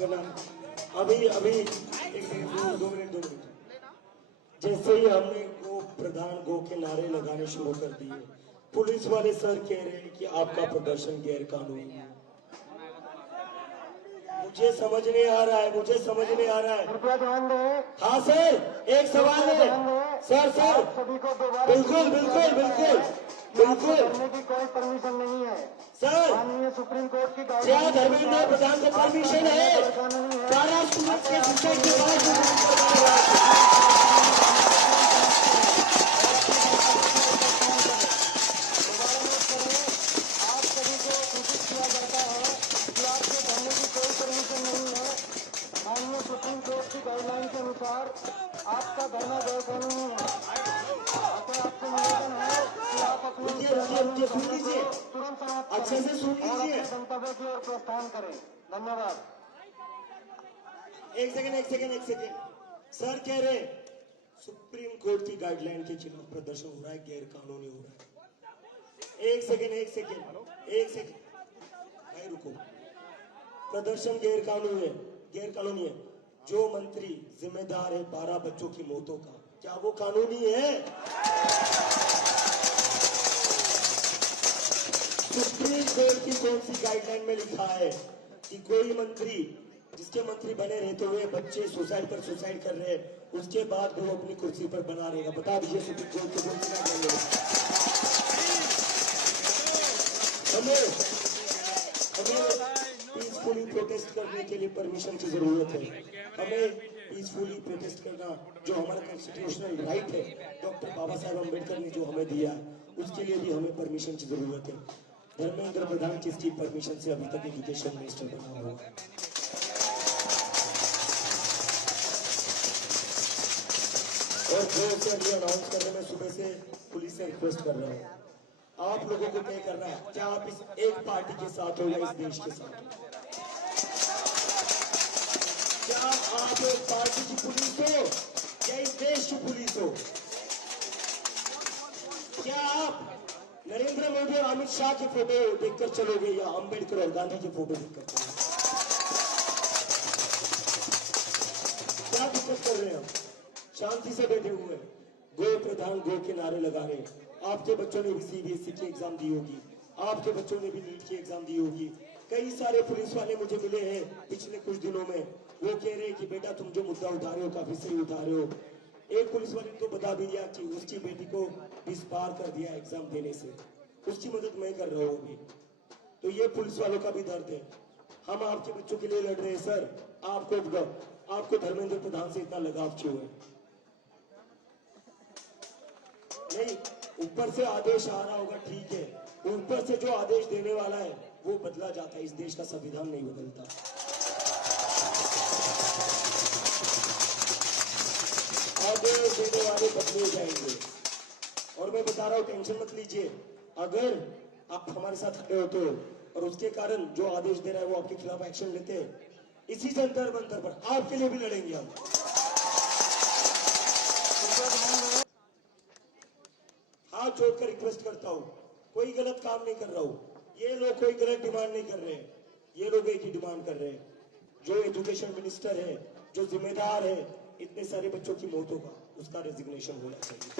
करना। अभी अभी एक सेकंड, 2 मिनट। जैसे ही हमने गो प्रधान गो के नारे लगाने शुरू कर दिए, पुलिस वाले सर कह रहे हैं कि आपका प्रदर्शन गैर कानूनी है। मुझे समझ नहीं आ रहा है, मुझे समझ नहीं आ रहा है। कृपया ध्यान दें। हाँ सर, एक सवाल है सर। सर सभी को दोबारा बिल्कुल बिल्कुल बिल्कुल बिल्कुल करने की कोई परमिशन नहीं है सर। माननीय सुप्रीम कोर्ट की क्या धर्मेंद्र प्रधान को परमिशन है पारा स्टूडेंट के सुसाइड के बाद? सुप्रीम कोर्ट की गाइडलाइन के अनुसार आपका धरना गैर कानूनी है। अतः आपसे निवेदन है कि आप अपने रुकिए सुन लीजिए, तुरंत समाप्त अच्छे से सुन और लीजिए। अपने गंतव्य की ओर प्रस्थान करें। धन्यवाद। एक सेकंड। सर कह रहे सुप्रीम कोर्ट की गाइडलाइन के खिलाफ प्रदर्शन हो रहा है, गैर कानूनी हो रहा है। एक सेकंड भाई रुको। प्रदर्शन गैर कानूनी है। जो मंत्री जिम्मेदार है 12 बच्चों की मौतों का, क्या वो कानूनी है? सुप्रीम कोर्ट की कौन सी गाइडलाइन में लिखा है कि कोई मंत्री, जिसके मंत्री बने रहते हुए बच्चे सुसाइड कर रहे हैं, उसके बाद वो अपनी कुर्सी पर बना रहेगा? बता दीजिए सुप्रीम कोर्ट की कौन सी गाइडलाइन है? हमें पीसफुली प्रोटेस्ट करने के लिए परमिशन की जरूरत है। हमें पीसफुली प्रोटेस्ट करना जो हमारा कॉन्स्टिट्यूशनल राइट है, डॉक्टर बाबा साहेब अम्बेडकर ने जो हमें दिया है, उसके लिए भी हमें परमिशन की जरूरत है। धर्मेंद्र प्रधान किसकी परमिशन से अभी तक एजुकेशन मिनिस्टर बना हुआ है? और जो से अभी अनाउंस करने में सुबह से पुलिस से रिक्वेस्ट कर रहे हैं, आप लोगों को तय करना है, क्या आप इस एक पार्टी के साथ हो या इस देश के साथ हो? क्या आप एक पार्टी की पुलिस हो या इस देश की पुलिस हो? क्या आप नरेंद्र मोदी और अमित शाह के फोटो देखकर चलोगे या अंबेडकर और गांधी के फोटो देखकर चलोगे? क्या दिक्कत कर रहे हैं हम? शांति से बैठे हुए हैं, गो प्रधान गो के नारे लगा रहे हैं। आपके बच्चों ने भी सीबीएसई की एग्जाम दी होगी, आपके बच्चों ने भी नीट की एग्जाम दी होगी। कई सारे पुलिस वाले मुझे मिले हैं पिछले कुछ दिनों में, वो कह रहे हैं कि बेटा तुम जो मुद्दा उठा रहे हो काफी सही उठा रहे हो। एक पुलिस वाले तो बता भी दिया कि उसकी बेटी को डिस्बार कर दिया एग्जाम देने से, उसकी मदद मैं कर रहा हूँ अभी। तो ये पुलिस वालों का भी दर्द है। हम आपके बच्चों के लिए लड़ रहे हैं सर। आपको धर्मेंद्र प्रधान से इतना लगाव क्यों है? नहीं, ऊपर से आदेश आ रहा होगा ठीक है, ऊपर से जो आदेश देने वाला है वो बदला जाता है। इस देश का संविधान नहीं बदलता। आदेश देने वाले बदले जाएंगे। और मैं बता रहा हूं, टेंशन मत लीजिए। अगर आप हमारे साथ खड़े होते हो और उसके कारण जो आदेश दे रहा है वो आपके खिलाफ एक्शन लेते हैं, इसी जंतर मंतर पर आपके लिए भी लड़ेंगे हम। हाथ जोड़कर रिक्वेस्ट करता हूं, कोई गलत काम नहीं कर रहा हूं। ये लोग कोई गलत डिमांड नहीं कर रहे हैं। ये लोग एक ही डिमांड कर रहे हैं, जो एजुकेशन मिनिस्टर है, जो जिम्मेदार है इतने सारे बच्चों की मौतों का, उसका रेजिग्नेशन होना चाहिए।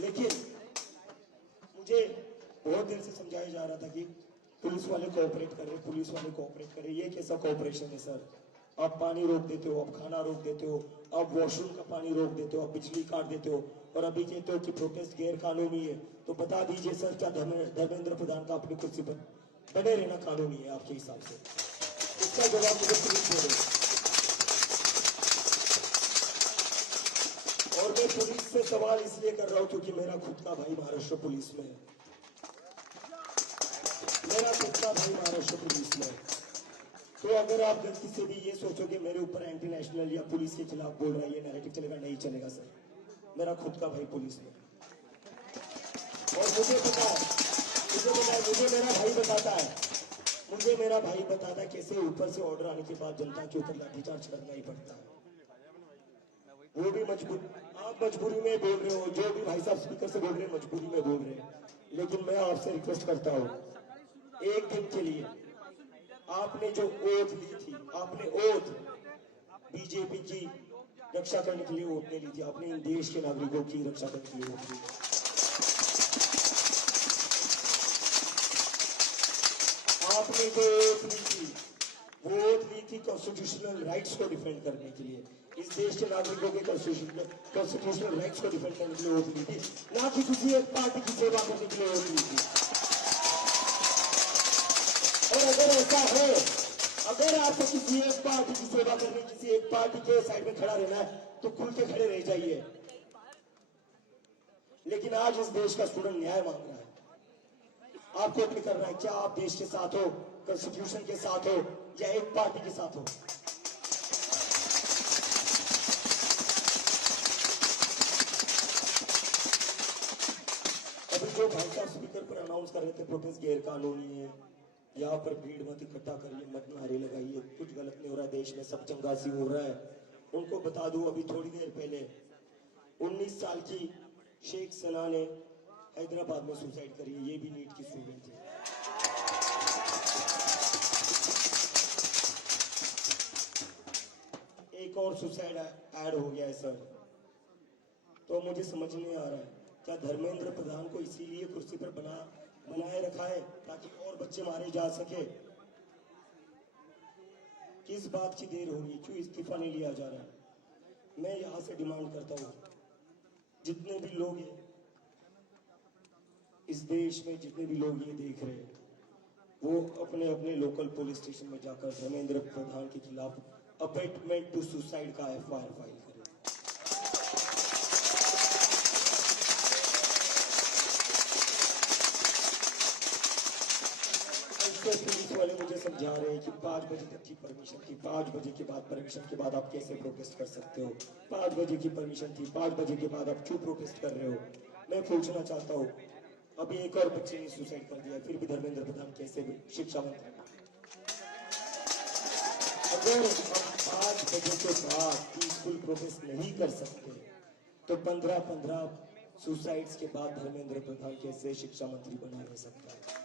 लेकिन मुझे बहुत देर से समझाया जा रहा था कि पुलिस वाले कोऑपरेट कर रहे। ये कैसा कोऑपरेशन है सर? आप पानी रोक देते हो, आप खाना रोक देते हो, आप वॉशरूम का पानी रोक देते हो, आप बिजली काट देते हो, और अभी कहते हो कि प्रोटेस्ट गैर कानूनी है। तो बता दीजिए सर, क्या धर्मेंद्र प्रधान का अपनी कुर्सी पर बने रहना कानूनी है आपके हिसाब से? इसका जवाब मुझे पुलिस दे रहे। और मैं पुलिस से सवाल इसलिए कर रहा हूं क्योंकि मेरा खुद का भाई महाराष्ट्र पुलिस में है। तो अगर आप गलती से भी ये सोचोगे मेरे ऊपर एंटी नेशनल या पुलिस के खिलाफ बोल रहा है, ये नैरेटिव चलेगा, नहीं चलेगा सर। मेरा खुद का भाई पुलिस में, और मुझे पता है, मुझे मेरा भाई बताता है कैसे ऊपर से ऑर्डर आने के बाद जनता के ऊपर लाठीचार्ज करना ही पड़ता है। वो भी आप मजबूरी में बोल रहे हो, जो भी भाई साहब स्पीकर से बोल रहे हैं मजबूरी में बोल रहे हैं। लेकिन मैं आपसे रिक्वेस्ट करता हूँ, एक दिन के लिए आपने जो ओथ ली थी, आपने ओथ बीजेपी की रक्षा करने के लिए ओथ नहीं ली थी, आपने इन देश के नागरिकों की रक्षा करने के लिए ओथ ली थी। आपने जो ओथ ली थी वो ओथ ली थी कॉन्स्टिट्यूशनल राइट्स को डिफेंड करने के लिए, इस देश के नागरिकों के कॉन्स्टिट्यूशनल राइट्स को डिफेंड करने के लिए ओथ ली थी, ना कि किसी एक पार्टी की सेवा करने के लिए ओथ ली थी। और अगर ऐसा है, अगर आपको किसी एक पार्टी की सेवा करनी, किसी एक पार्टी के साइड में खड़ा रहना है तो खुल के खड़े रह जाइए। लेकिन आज इस देश का स्टूडेंट न्याय मांग रहा है, आपको भी करना है, क्या आप देश के साथ हो, कॉन्स्टिट्यूशन के साथ हो या एक पार्टी के साथ हो? अभी जो भाई साहब स्पीकर पर अनाउंस कर रहे थे प्रोटेस्ट गैर कानूनी है, यहाँ पर भीड़ मत इकट्ठा करिए, मत नारे लगाइए, कुछ गलत नहीं हो रहा है देश में, सब चंगासी हो रहा है, उनको बता दूं अभी थोड़ी देर पहले 19 साल की शेख सना ने हैदराबाद में सुसाइड करी है, ये भी नीट की स्टूडेंट थी। एक और सुसाइड ऐड हो गया है सर, तो मुझे समझ नहीं आ रहा है क्या धर्मेंद्र प्रधान को इसीलिए कुर्सी पर बनाए रखा है ताकि और बच्चे मारे जा सके? किस बात की देर हो रही है, क्यों इस्तीफा नहीं लिया जा रहा है? मैं यहां से डिमांड करता हूं, जितने भी लोग हैं इस देश में, जितने भी लोग ये देख रहे हैं, वो अपने अपने लोकल पुलिस स्टेशन में जाकर धर्मेंद्र प्रधान के खिलाफ अबेटमेंट टू सुसाइड का एफआईआर फाइल करें। पुलिस वाले मुझे समझा रहे हैं कि 5 बजे तक की परमिशन थी, 5 बजे के बाद परमिशन के बाद आप कैसे प्रोटेस्ट कर सकते हो? 5 बजे की परमिशन थी, 5 बजे के बाद आप क्यों प्रोटेस्ट कर रहे हो? मैं पूछना चाहता हूँ, अभी एक और बच्चे ने सुसाइड कर दिया, फिर भी धर्मेंद्र प्रधान कैसे भी शिक्षा मंत्री? अगर हम 5 बजे के बाद पीसफुल प्रोटेस्ट नहीं कर सकते तो 15-15 सुसाइड्स के बाद धर्मेंद्र प्रधान कैसे शिक्षा मंत्री बना रह सकता है?